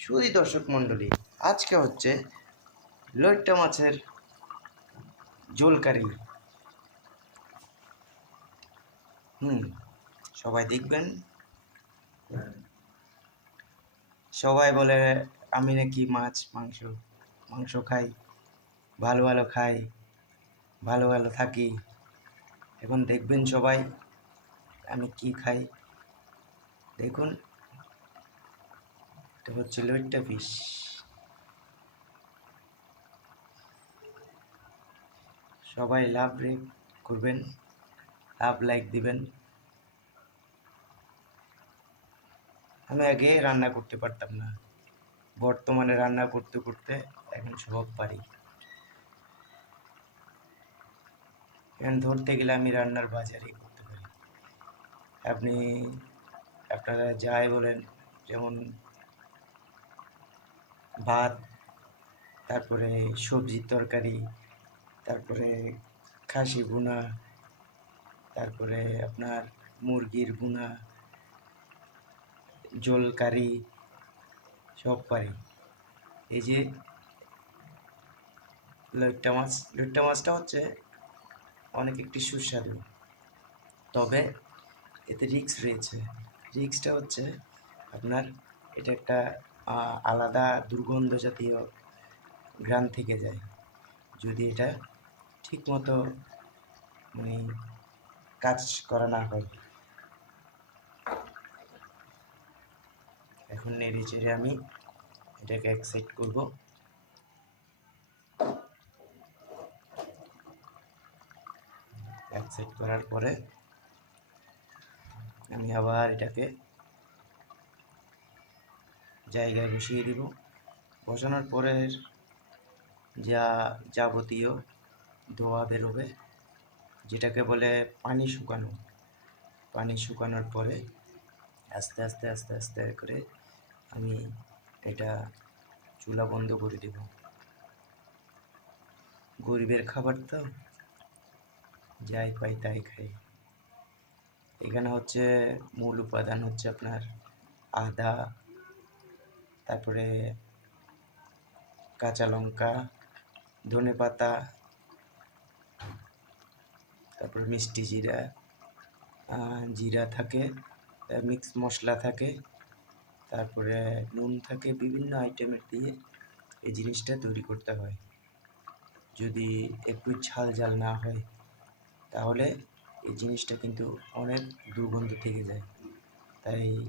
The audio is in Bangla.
শুধু দর্শক মণ্ডলী, আজকে হচ্ছে লইট্টা মাছের ঝোল কারি। সবাই দেখবেন। সবাই বলে আমি নাকি মাংস খাই, ভালো ভালো খাই, ভালো ভালো থাকি। এখন দেখবেন সবাই আমি কি খাই। দেখুন, এটা হচ্ছে লইট্টা ফিশ। সবাই লাভ করবেন, লাভ লাইক দিবেন। আমি আগে রান্না করতে পারতাম না, বর্তমানে রান্না করতে করতে এখন সব পারি। এখন ধরতে গেলে আমি রান্নার বাজারেই করতে পারি। আপনারা যাই বলেন, যেমন ভাত, তারপরে সবজির তরকারি, তারপরে খাসি ভুনা, তারপরে আপনার মুরগির ভুনা, ঝোল কারি সব পারি। এই যে লইট্টা মাছটা হচ্ছে অনেক একটি সুস্বাদু, তবে এতে রিস্ক রয়েছে। রিস্কটা হচ্ছে আপনার এটা একটা আলাদা দুর্গন্ধ জাতীয় ঘ্রাণ থেকে যায় যদি এটা ঠিকমতো মানে কাজ করা না হয়। এখন নেড়ে চেড়ে আমি এটাকে এক সাইড করব। এক সাইড করার পরে আমি আবার এটাকে জায়গায় বসিয়ে দিব। বসানোর পরে যা যাবতীয় ধোয়া বেরোবে, যেটাকে বলে পানি শুকানো। পানি শুকানোর পরে আস্তে আস্তে আস্তে আস্তে করে আমি এটা চুলা বন্ধ করে দেব। গরিবের খাবার তো, যাই পাই তাই খাই। এখানে হচ্ছে মূল উপাদান হচ্ছে আপনার আদা, তারপরে কাঁচা লঙ্কা, ধনেপাতা, তারপরে মিষ্টি জিরা, জিরা থাকে, মিক্স মশলা থাকে, তারপরে নুন থাকে। বিভিন্ন আইটেমের দিয়ে এই জিনিসটা তৈরি করতে হয়। যদি একটু ঝাল না হয় তাহলে এই জিনিসটা কিন্তু অনেক দুর্গন্ধ থেকে যায়। তাই